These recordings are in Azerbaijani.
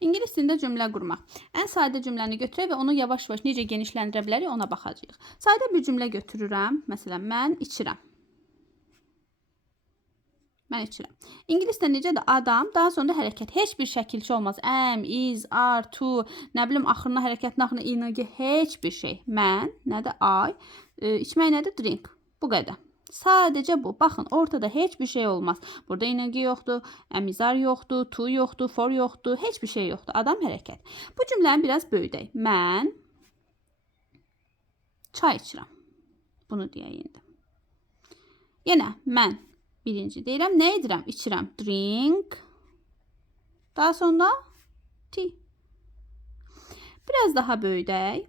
İngilis dilində cümlə qurmaq. Ən sadə cümləni götürək və onu yavaş-yavaş necə genişləndirə bilərik ona baxacağıq. Sadə bir cümlə götürürəm. Məsələn, mən içirəm. Mən içirəm. İngilisdə necədir? Adam, daha sonra hərəkət. Heç bir şəkilçi olmaz. Am, is, are, to, nə bilim, axırına hərəkət, naxırına ing, heç bir şey. Mən, nədir? I. İçmək nədir? Drink. Bu qədər. Sadəcə bu. Baxın, ortada heç bir şey olmaz. Burada ing yoxdur, amizar yoxdur, to yoxdur, for yoxdur, heç bir şey yoxdur. Adam hərəkət. Bu cümləni biraz böyüdək. Mən çay içirəm. Bunu deyək indi. Yenə mən birinci deyirəm. Nə edirəm? İçirəm. Drink. Daha sonra tea. Biraz daha böyüdək.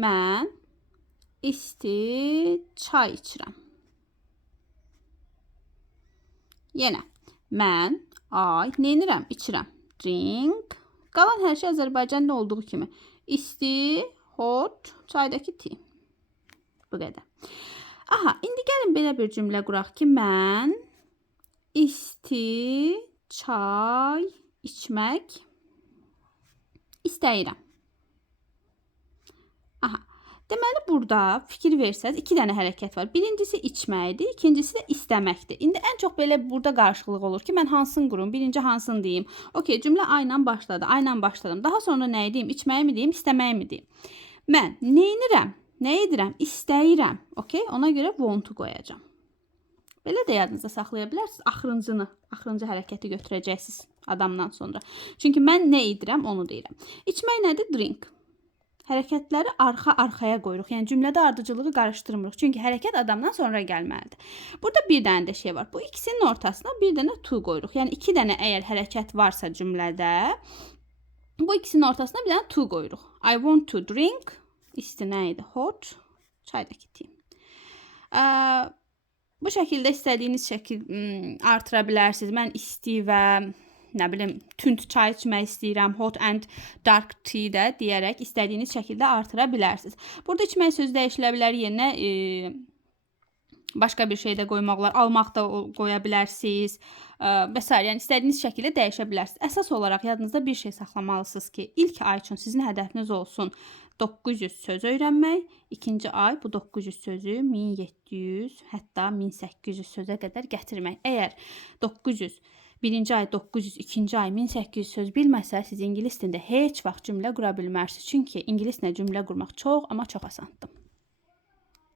Mən isti çay içirəm. Yenə. Mən, nə edirəm? İçirəm. Drink. Qalan hər şey Azərbaycanda olduğu kimi. İsti, hot, çaydakı tea. Bu qədər. Aha, indi gəlin belə bir cümlə quraq ki, mən isti çay içmək istəyirəm. Aha. Deməli, burada fikir versəz, iki dənə hərəkət var. Birincisi içməkdir, ikincisi də istəməkdir. İndi ən çox belə burada qarşılıq olur ki, mən hansını qurum, birinci hansını deyim. Okey, cümlə A ilə başladı, A ilə başladım. Daha sonra nə edeyim, içməyi mi deyim, istəməyi mi deyim? Mən nə edirəm, nə edirəm, istəyirəm. Okey, ona görə want-u qoyacağam. Belə də yadınızda saxlaya bilərsiniz. Axırıncı hərəkəti götürəcəksiniz adamdan sonra. Çünki mən nə edirəm, onu deyirəm. İçmək nədir? Drink. Hərəkətləri arxa-arxaya qoyuruq. Yəni cümlədə ardıcılığı qarışdırmırıq. Çünki hərəkət adamdan sonra gəlməlidir. Burada bir dənə də şey var. Bu ikisinin ortasına bir dənə to qoyuruq. Yəni iki dənə əgər hərəkət varsa cümlədə, bu ikisinin ortasına bir dənə to qoyuruq. I want to drink. İsti nə idi? Hot. Çaydakı tea. Bu şəkildə istədiyiniz şəkil artıra bilərsiniz. Mən isti və nə bilim, tünd çay içmək istəyirəm, hot and dark tea də deyərək istədiyiniz şəkildə artıra bilərsiniz. Burada içmək sözü dəyişilə bilər, yerinə başqa bir şey də qoymaq olar, almaq da qoya bilərsiniz və s. Yəni istədiyiniz şəkildə dəyişə bilərsiniz. Əsas olaraq yadınızda bir şey saxlamalısınız ki, ilk ay üçün sizin hədəfiniz olsun 900 söz öyrənmək, ikinci ay bu 900 sözü 1700, hətta 1800 sözə qədər gətirmək. Əgər 900 birinci ay 900, ikinci ay 1800 söz bilməsəz, siz ingilis dilində heç vaxt cümlə qura bilmərsiniz. Çünki ingilislə cümlə qurmaq çox, amma çox asandır.